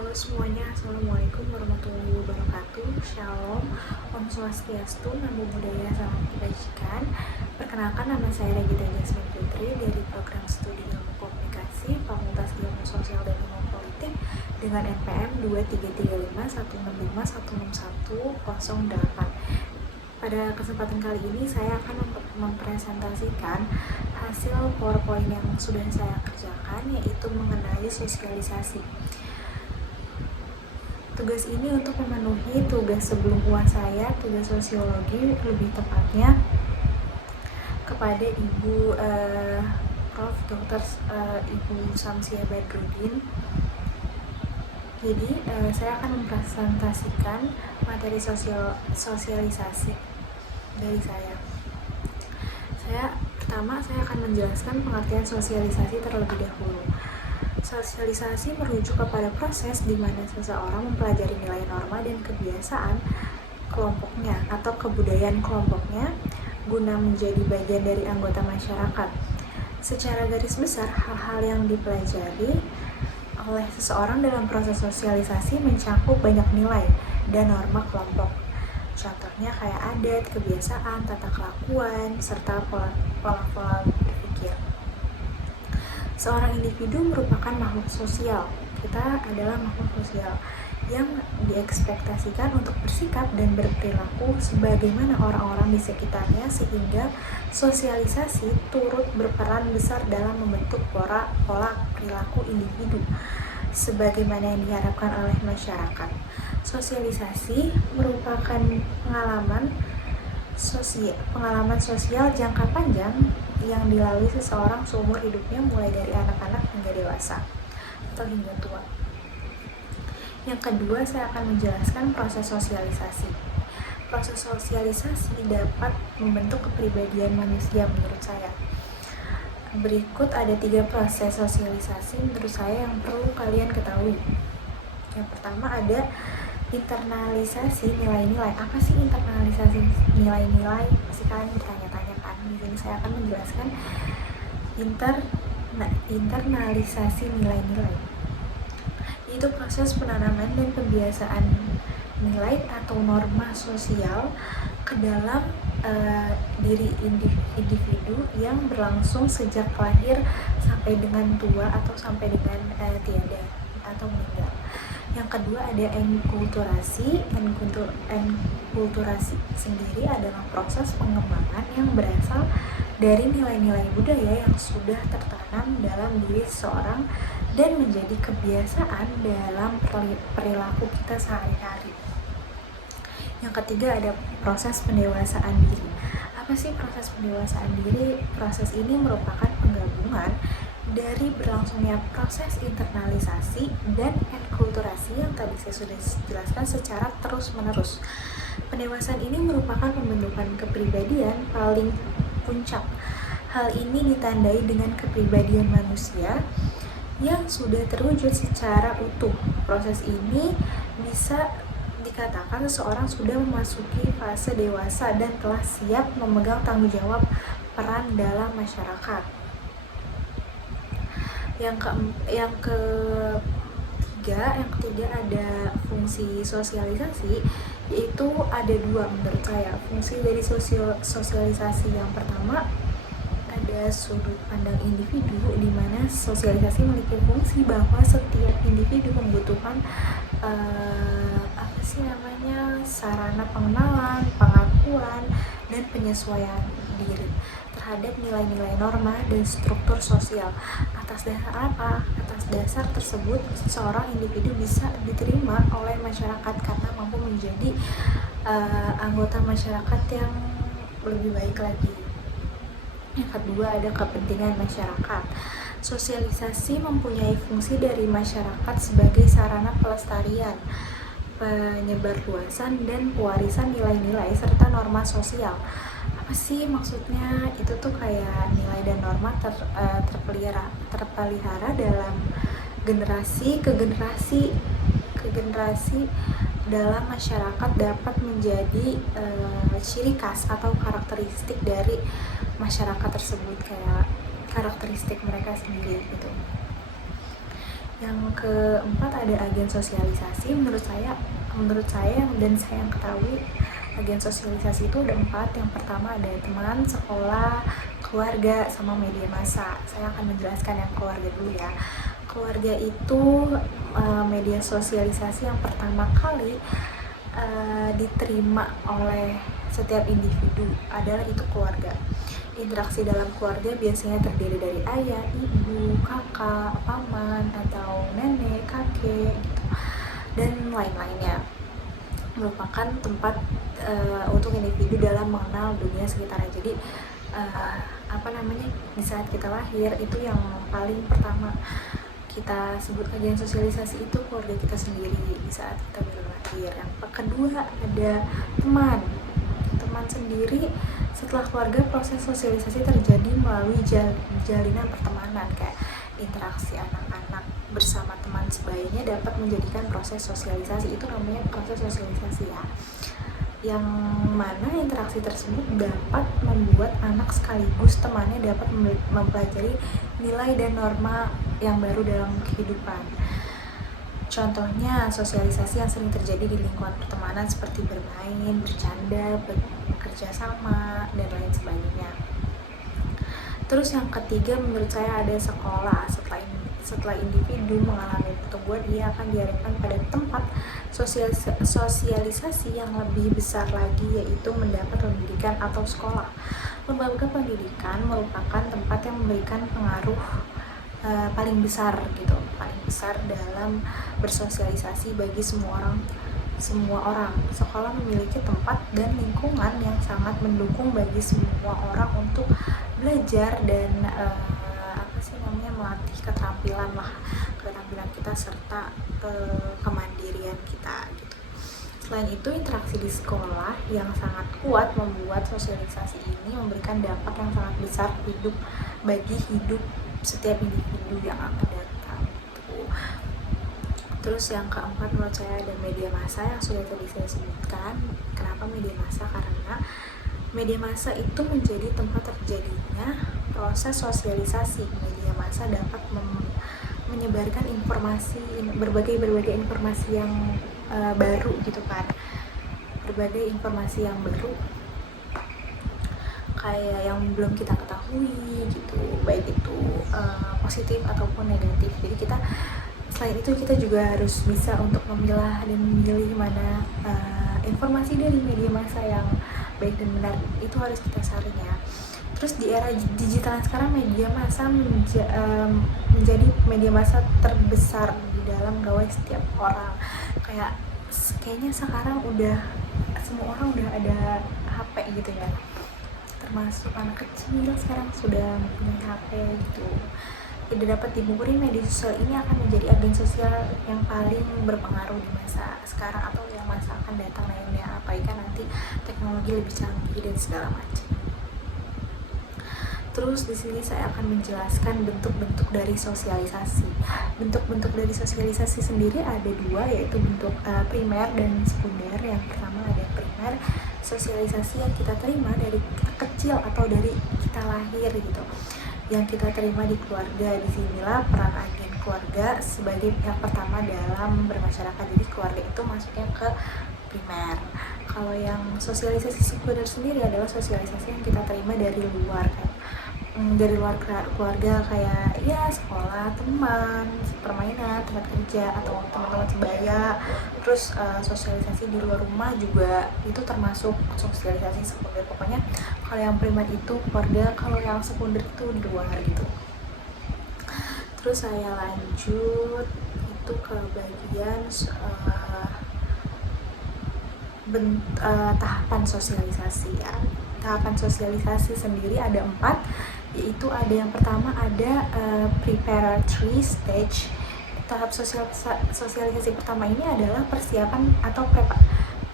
Halo semuanya, Assalamualaikum warahmatullahi wabarakatuh. Shalom, Om Swastiastu, Namo Buddhaya, Salam Kebajikan. Perkenalkan, nama saya Regita Jasmine Putri dari Program Studi Ilmu Komunikasi Fakultas Ilmu Sosial dan Ilmu Politik dengan NPM 233516516108. Pada kesempatan kali ini saya akan mempresentasikan hasil PowerPoint yang sudah saya kerjakan, yaitu mengenai sosialisasi. Tugas ini untuk memenuhi tugas sebelum UAS saya, tugas sosiologi lebih tepatnya, kepada Ibu Prof. Dr. Ibu Samsia Badrudin. Jadi saya akan mempresentasikan materi sosialisasi dari saya. Pertama saya akan menjelaskan pengertian sosialisasi terlebih dahulu. Sosialisasi merujuk kepada proses di mana seseorang mempelajari nilai norma dan kebiasaan kelompoknya atau kebudayaan kelompoknya guna menjadi bagian dari anggota masyarakat. Secara garis besar, hal-hal yang dipelajari oleh seseorang dalam proses sosialisasi mencakup banyak nilai dan norma kelompok. Contohnya kayak adat, kebiasaan, tata kelakuan, serta pola-pola berpikir. Seorang individu merupakan makhluk sosial. Kita adalah makhluk sosial yang diekspektasikan untuk bersikap dan berperilaku sebagaimana orang-orang di sekitarnya, sehingga sosialisasi turut berperan besar dalam membentuk pola perilaku individu sebagaimana yang diharapkan oleh masyarakat. Sosialisasi merupakan pengalaman sosial jangka panjang yang dilalui seseorang seumur hidupnya, mulai dari anak-anak hingga dewasa atau hingga tua. Yang kedua, saya akan menjelaskan proses sosialisasi. Proses sosialisasi dapat membentuk kepribadian manusia menurut saya. Berikut ada 3 proses sosialisasi menurut saya yang perlu kalian ketahui. Yang pertama ada internalisasi nilai-nilai. Apa sih internalisasi nilai-nilai? Pasti kalian bertanya-tanya kan. Di sini saya akan menjelaskan internalisasi nilai-nilai. Itu proses penanaman dan pembiasaan nilai atau norma sosial ke dalam diri individu yang berlangsung sejak lahir sampai dengan tua atau sampai dengan tiada atau meninggal. Yang kedua ada enkulturasi. Enkulturasi sendiri adalah proses pengembangan yang berasal dari nilai-nilai budaya yang sudah tertanam dalam diri seseorang dan menjadi kebiasaan dalam perilaku kita sehari-hari. Yang ketiga ada proses pendewasaan diri. Apa sih proses pendewasaan diri? Proses ini merupakan penggabungan dari berlangsungnya proses internalisasi dan enkulturasi yang tadi saya sudah jelaskan secara terus-menerus. Pendewasaan ini merupakan pembentukan kepribadian paling puncak. Hal ini ditandai dengan kepribadian manusia yang sudah terwujud secara utuh. Proses ini bisa dikatakan seseorang sudah memasuki fase dewasa dan telah siap memegang tanggung jawab peran dalam masyarakat. Yang ketiga ada fungsi sosialisasi, yaitu ada 2 menurut saya. Fungsi dari sosialisasi yang pertama ada sudut pandang individu, di mana sosialisasi memiliki fungsi bahwa setiap individu membutuhkan sarana pengenalan, pengakuan, dan penyesuaian diri terhadap nilai-nilai norma dan struktur sosial. Atas dasar apa? Atas dasar tersebut, seorang individu bisa diterima oleh masyarakat karena mampu menjadi anggota masyarakat yang lebih baik lagi. Yang kedua ada kepentingan masyarakat. Sosialisasi mempunyai fungsi dari masyarakat sebagai sarana pelestarian, penyebarluasan, dan pewarisan nilai-nilai serta norma sosial. Apa sih maksudnya? Itu tuh kayak nilai dan norma terpelihara dalam generasi ke generasi dalam masyarakat, dapat menjadi ciri khas atau karakteristik dari masyarakat tersebut, kayak karakteristik mereka sendiri gitu. Yang keempat ada agen sosialisasi. Menurut saya dan saya yang ketahui, agen sosialisasi itu ada 4. Yang pertama ada teman, sekolah, keluarga, sama media massa. Saya akan menjelaskan yang keluarga dulu ya. Keluarga itu media sosialisasi yang pertama kali diterima oleh setiap individu adalah itu keluarga. Interaksi dalam keluarga biasanya terdiri dari ayah, ibu, kakak, paman, atau nenek, kakek, gitu, dan lain-lainnya. Merupakan tempat untuk individu dalam mengenal dunia sekitarnya. Jadi di saat kita lahir itu yang paling pertama kita sebut agen sosialisasi itu keluarga kita sendiri di saat kita baru lahir. Yang kedua ada teman sendiri. Setelah keluarga, proses sosialisasi terjadi melalui jalinan pertemanan, kayak interaksi anak-anak bersama teman sebayanya dapat menjadikan proses sosialisasi. Itu namanya proses sosialisasi ya, yang mana interaksi tersebut dapat membuat anak sekaligus temannya dapat mempelajari nilai dan norma yang baru dalam kehidupan. Contohnya sosialisasi yang sering terjadi di lingkungan pertemanan seperti bermain, bercanda, bekerja sama, dan lain sebagainya. Terus yang ketiga menurut saya ada sekolah. Setelah individu mengalami pertumbuhan, dia akan diarahkan pada tempat sosialisasi yang lebih besar lagi, yaitu mendapat pendidikan atau sekolah. Lembaga pendidikan merupakan tempat yang memberikan pengaruh paling besar dalam bersosialisasi bagi semua orang. Sekolah memiliki tempat dan lingkungan yang sangat mendukung bagi semua orang untuk belajar dan melatih keterampilan kita serta kemandirian kita gitu. Selain itu, interaksi di sekolah yang sangat kuat membuat sosialisasi ini memberikan dampak yang sangat besar bagi hidup setiap individu yang akan datang gitu. Terus yang keempat menurut saya ada media massa yang sudah tadi saya sebutkan. Kenapa media massa? Karena media massa itu menjadi tempat terjadinya proses sosialisasi. Media massa dapat menyebarkan berbagai informasi yang baru gitu kan. Berbagai informasi yang baru kayak yang belum kita ketahui gitu, baik itu positif ataupun negatif. Jadi selain itu kita juga harus bisa untuk memilah dan memilih mana informasi dari media massa yang baik dan benar, itu harus kita saring ya. Terus di era digital sekarang, media massa menjadi media massa terbesar di dalam gawai setiap orang. Kayaknya sekarang semua orang udah ada HP gitu ya, termasuk anak kecil sekarang sudah mempunyai HP gitu. Tidak dapat dipungkiri, media sosial ini akan menjadi agen sosial yang paling berpengaruh di masa sekarang atau yang masa akan datang lainnya, apalagi nanti teknologi lebih canggih dan segala macam. Terus di sini saya akan menjelaskan bentuk-bentuk dari sosialisasi. Bentuk-bentuk dari sosialisasi sendiri ada 2, yaitu bentuk primer dan sekunder. Yang pertama ada primer, sosialisasi yang kita terima dari kita kecil atau dari kita lahir gitu, yang kita terima di keluarga. Disinilah peran agen keluarga sebagai yang pertama dalam bermasyarakat. Jadi keluarga itu masuknya ke primer. Kalau yang sosialisasi sekunder sendiri adalah sosialisasi yang kita terima dari luar, keluarga, kayak ya sekolah, teman, permainan, tempat kerja, atau teman-teman sebaya. Terus sosialisasi di luar rumah juga itu termasuk sosialisasi sekunder. Pokoknya kalau yang primer itu keluarga, kalau yang sekunder itu di luar gitu. Terus saya lanjut itu ke bagian tahapan sosialisasi ya. Tahapan sosialisasi sendiri ada 4, yaitu ada yang pertama ada preparatory stage. Tahap sosialisasi pertama ini adalah persiapan atau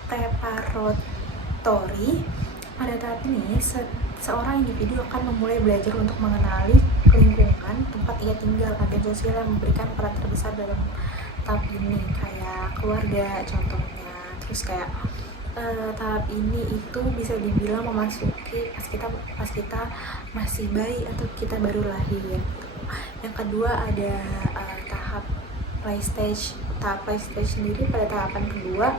preparatory. Pada tahap ini seorang individu akan memulai belajar untuk mengenali lingkungan tempat ia tinggal. Agen sosial yang memberikan peran terbesar dalam tahap ini kayak keluarga contohnya. Terus kayak tahap ini itu bisa dibilang memasuki pas kita masih bayi atau kita baru lahir. Yang kedua ada tahap tahap play stage sendiri pada tahapan kedua,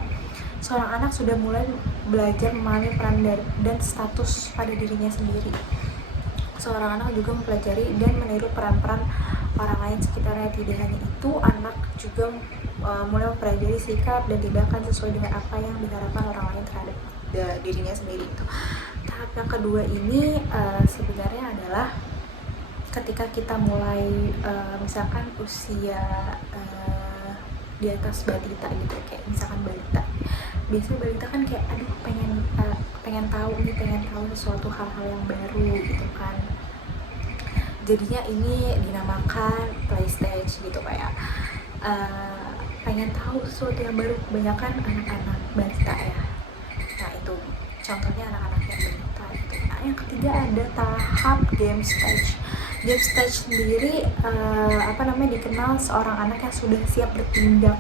seorang anak sudah mulai belajar memahami peran dan status pada dirinya sendiri. Seorang anak juga mempelajari dan meniru peran-peran orang lain sekitarnya. Tidak hanya itu, anak juga mulai mempelajari sikap dan tindakan sesuai dengan apa yang diharapkan orang lain terhadap dirinya sendiri. Itu tahap yang kedua ini sebenarnya adalah ketika kita mulai misalkan usia di atas balita gitu, kayak misalkan balita. Biasanya balita kan kayak aduh pengen tahu sesuatu hal-hal yang baru gitu kan. Jadinya ini dinamakan play stage gitu kayak pengen tahu sesuatu yang baru, kebanyakan anak-anak balita ya. Nah itu contohnya anak-anak yang balita gitu. Nah yang ketiga ada tahap game stage. Game stage sendiri dikenal seorang anak yang sudah siap bertindak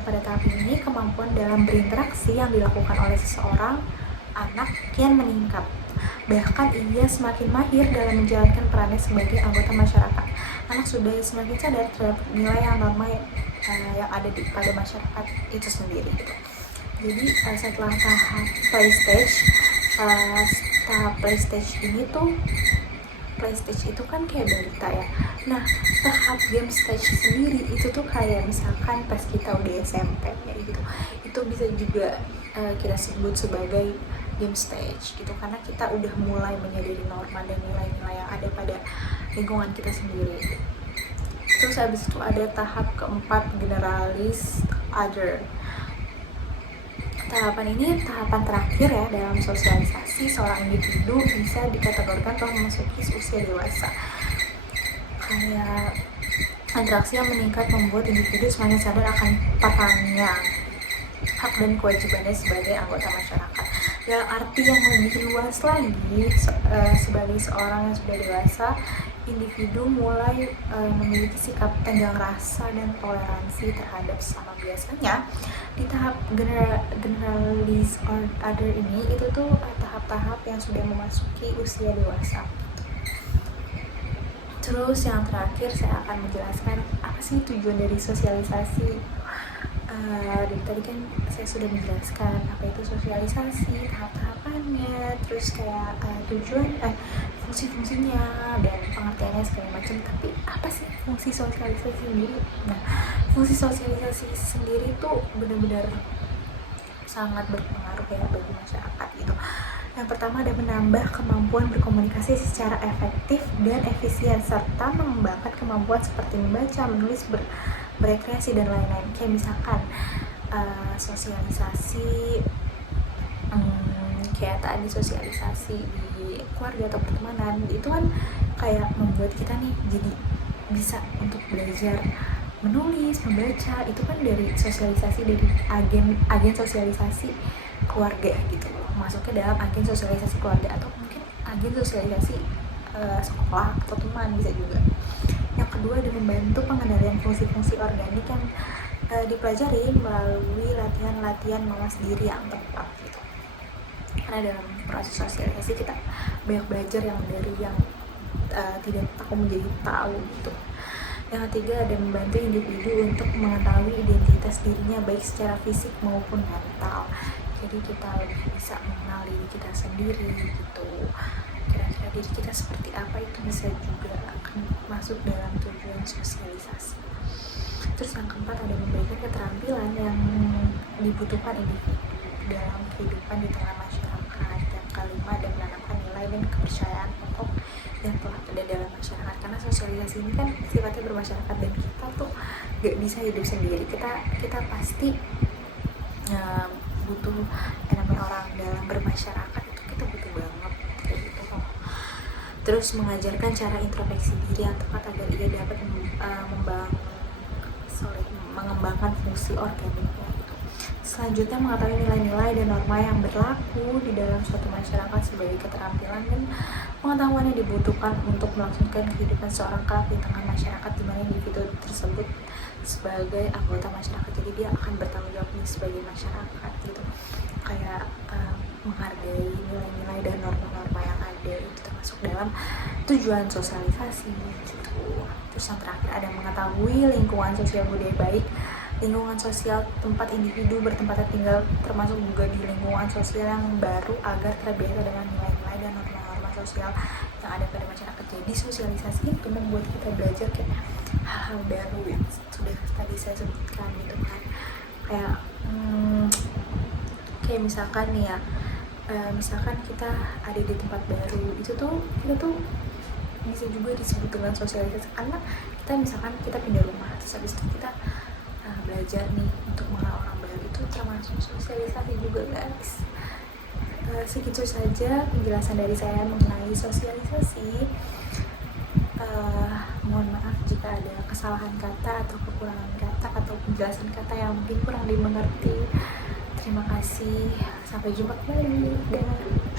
pada tahap ini. Kemampuan dalam berinteraksi yang dilakukan oleh seseorang anak kian meningkat. Bahkan ia semakin mahir dalam menjalankan perannya sebagai anggota masyarakat. Anak sudah semakin sadar terhadap nilai yang normal yang ada pada masyarakat itu sendiri gitu. Jadi setelah tahap play stage ini tuh, play stage itu kan kayak balita ya. Nah, tahap game stage sendiri itu tuh kayak misalkan pas kita udah SMP ya gitu. Itu bisa juga kita sebut sebagai game stage gitu, karena kita udah mulai menyadari norma dan nilai-nilai yang ada pada lingkungan kita sendiri. Terus habis itu ada tahap keempat, generalis other. Tahapan ini tahapan terakhir ya dalam sosialisasi. Seorang individu bisa dikategorikan telah memasuki usia dewasa. Kayak interaksi yang meningkat membuat individu semakin sadar akan perannya, hak dan kewajibannya sebagai anggota masyarakat. Dalam arti yang lebih luas lagi, sebagai seorang yang sudah dewasa, individu mulai memiliki sikap tenggang rasa dan toleransi terhadap sesama. Biasanya di tahap generalis or other ini itu tuh tahap-tahap yang sudah memasuki usia dewasa. Terus yang terakhir saya akan menjelaskan apa sih tujuan dari sosialisasi. Dari tadi kan saya sudah menjelaskan apa itu sosialisasi, tahap-tahapannya, terus kayak fungsi-fungsinya dan pengertiannya segala macam. Tapi apa sih fungsi sosialisasi sendiri? Nah, fungsi sosialisasi sendiri tuh benar-benar sangat berpengaruh ya bagi masyarakat gitu. Yang pertama ada menambah kemampuan berkomunikasi secara efektif dan efisien, serta mengembangkan kemampuan seperti membaca, menulis, berekreasi dan lain-lain. Kayak misalkan sosialisasi kayak tadi sosialisasi di keluarga atau pertemanan, itu kan kayak membuat kita nih jadi bisa untuk belajar menulis, membaca. Itu kan dari sosialisasi dari agen sosialisasi keluarga gitu loh, masuknya dalam agen sosialisasi keluarga atau mungkin agen sosialisasi sekolah atau teman bisa juga. Yang kedua ada membantu pengendalian fungsi-fungsi organik yang dipelajari melalui latihan-latihan mawas diri yang tepat gitu. Karena dalam proses sosialisasi kita banyak belajar yang dari yang tidak tahu menjadi tahu gitu. Yang ketiga ada membantu individu untuk mengetahui identitas dirinya baik secara fisik maupun mental. Jadi kita lebih bisa mengenal diri kita sendiri gitu. Kira-kira diri kita seperti apa itu bisa juga akan masuk dalam tujuan sosialisasi. Terus yang keempat ada memberikan keterampilan yang dibutuhkan individu dalam kehidupan di tengah masyarakat. Yang kelima ada menanamkan nilai dan kepercayaan pokok yang telah ada dalam masyarakat, karena sosialisasi ini kan sifatnya bermasyarakat dan kita tuh gak bisa hidup sendiri. Kita pasti butuh namanya orang dalam bermasyarakat, itu kita butuh banget kayak gitu. Terus mengajarkan cara introspeksi diri yang tepat agar ia dapat mengembangkan fungsi organiknya gitu. Selanjutnya mengetahui nilai-nilai dan norma yang berlaku di dalam suatu masyarakat sebagai keterampilan dan pengetahuan yang dibutuhkan untuk melangsungkan kehidupan seorang kelak di tengah masyarakat di mana individu tersebut sebagai anggota masyarakat, jadi dia akan bertanggung jawab nih sebagai masyarakat gitu, kayak menghargai nilai-nilai dan norma-norma yang ada, itu termasuk dalam tujuan sosialisasi gitu. Terus yang terakhir ada mengetahui lingkungan sosial budaya baik. Lingkungan sosial tempat individu bertempat tinggal termasuk juga di lingkungan sosial yang baru agar terbiasa dengan nilai-nilai dan norma-norma sosial yang ada pada masyarakat. Jadi sosialisasi itu membuat kita belajar kayak hal-hal baru yang sudah tadi saya sebutkan gitu kan, kayak misalkan nih ya, misalkan kita ada di tempat baru, itu tuh kita tuh bisa juga disebut dengan sosialisasi, karena kita misalkan kita pindah rumah terus habis itu kita belajar nih untuk mengenal orang baru, itu termasuk sosialisasi juga guys. Segitu saja penjelasan dari saya mengenai sosialisasi. Mohon maaf jika ada kesalahan kata atau kekurangan kata atau penjelasan kata yang mungkin kurang dimengerti. Terima kasih, sampai jumpa kembali. Dah.